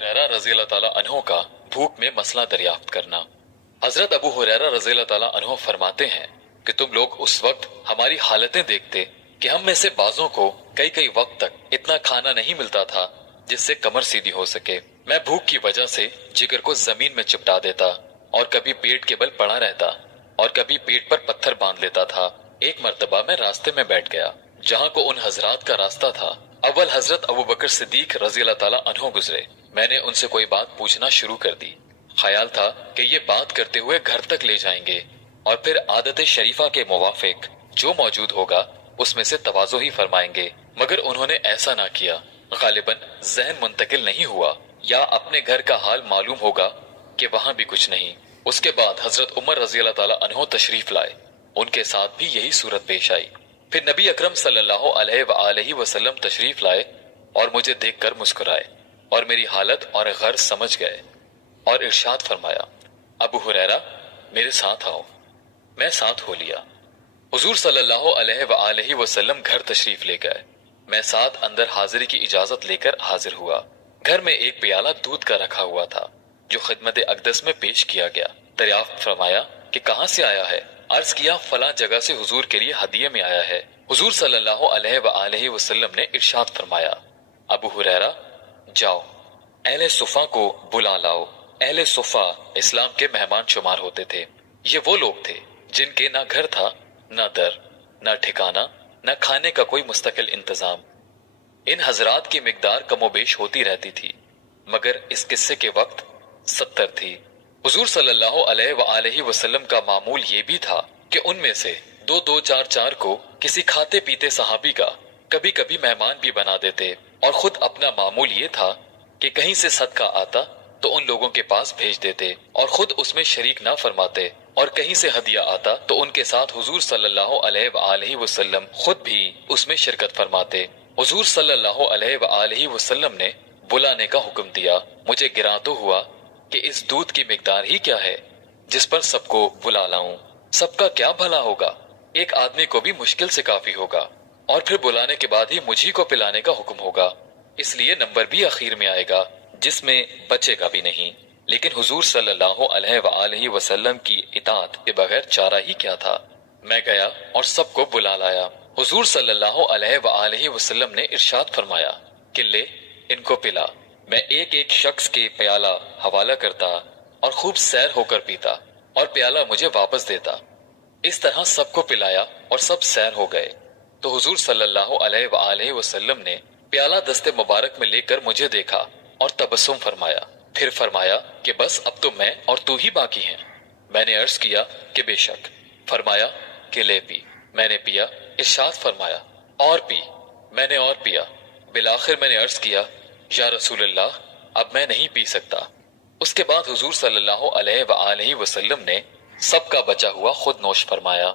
हुरैरा रज़ी अल्लाह ताला अन्हो का भूख में मसला दरियाफ्त करना। हजरत अबू हुरैरा रज़ी अल्लाह ताला अन्हो फरमाते हैं कि तुम लोग उस वक्त हमारी हालतें देखते कि हम में से बाजों को कई कई वक्त तक इतना खाना नहीं मिलता था जिससे कमर सीधी हो सके। मैं भूख की वजह से जिगर को जमीन में चिपटा देता और कभी पेट के बल पड़ा रहता और कभी पेट पर पत्थर बांध लेता था। एक मर्तबा मैं रास्ते में बैठ गया जहाँ को उन हजरात का रास्ता था। अव्वल हजरत अबू बकर सिद्दीक रज़ी अल्लाह ताला अन्हो गुजरे। मैंने उनसे कोई बात पूछना शुरू कर दी। ख्याल था कि ये बात करते हुए घर तक ले जाएंगे और फिर आदत शरीफा के मुवाफिक जो मौजूद होगा उसमें से तवाज़ो ही फरमाएंगे, मगर उन्होंने ऐसा ना किया। गालिबन जहन मुंतकिल नहीं हुआ या अपने घर का हाल मालूम होगा कि वहां भी कुछ नहीं। उसके बाद हजरत उमर रज़ी अल्लाह ताला अन्हो तशरीफ लाए। उनके साथ भी यही सूरत पेश आई। फिर नबी अकरम सल्लल्लाहु अलैहि वसल्लम तशरीफ लाए और मुझे देखकर मुस्कुराए और मेरी हालत और गर्ज समझ गए और इरशाद फरमाया, अबू हुरैरा मेरे साथ आओ। मैं साथ हो लिया। हुजूर सल्लल्लाहु अलैहि वसल्लम घर तशरीफ ले गए। मैं साथ अंदर हाजिरी की इजाजत लेकर हाजिर हुआ। घर में एक प्याला दूध का रखा हुआ था जो खिदमत अक़दस में पेश किया गया। दरियाफ्त फरमाया कि कहाँ से आया है। अर्ज किया फला जगह से हुजूर के लिए हदिये में आया है। हुजूर सल्लल्लाहु अलैहि वसल्लम ने इरशाद फरमाया, अबू हुरैरा जाओ अहले सुफा को बुला लाओ। अहले सुफा इस्लाम के मेहमान शुमार होते थे। ये वो लोग थे जिनके ना घर था, ना दर, ना ठिकाना, ना खाने का कोई मुस्तकिल इंतजाम। इन हजरात की मिकदार कमोबेश होती रहती थी, मगर इस किस्से के वक्त 70 थी। हुजूर सल्लल्लाहु अलैहि वसल्लम का मामूल ये भी था कि उनमें से दो चार चार को किसी खाते पीते सहाबी का कभी कभी मेहमान भी बना देते और खुद अपना मामूल ये था कि कहीं से सदका आता तो उन लोगों के पास भेज देते और खुद उसमें शरीक ना फरमाते, और कहीं से हदिया आता तो उनके साथ हुजूर सल्लल्लाहु अलैहि वसल्लम खुद भी उसमें शिरकत फरमाते। हुजूर सल्लल्लाहु अलैहि वसल्लम ने बुलाने का हुक्म दिया। मुझे गिरा तो हुआ कि इस दूध की मिकदार ही क्या है जिस पर सबको बुला लाऊं। सबका क्या भला होगा, एक आदमी को भी मुश्किल से काफी होगा और फिर बुलाने के बाद ही मुझी को पिलाने का हुक्म होगा, इसलिए नंबर भी आखिर में आएगा जिसमें बचेगा भी नहीं। लेकिन हुजूर सल्लल्लाहु अलैहि वसल्लम की इताअत के बगैर चारा ही क्या था। मैं गया और सबको बुला लाया। हुजूर सल्लल्लाहु अलैहि वसल्लम ने इरशाद फरमाया कि ले इनको पिला। मैं एक एक शख्स के प्याला हवाला करता और खूब सैर होकर पीता और प्याला मुझे वापस देता। इस तरह सबको पिलाया और सब सैर हो गए तो हुजूर सल्लल्लाहु अलैहि वसल्लम ने प्याला दस्ते मुबारक में लेकर मुझे देखा और तबस्सुम फरमाया। फिर फरमाया कि बस अब तो मैं और तू ही बाकी हैं। मैंने अर्ज किया कि बेशक। फरमाया कि ले पी। मैंने पिया। इरशाद फरमाया और पी। मैंने और पिया। बिलाखिर मैंने अर्ज किया, या रसूल अल्लाह अब मैं नहीं पी सकता। उसके बाद हुजूर सल्लल्लाहु अलैहि वसल्लम ने सबका बचा हुआ खुद नोश फरमाया।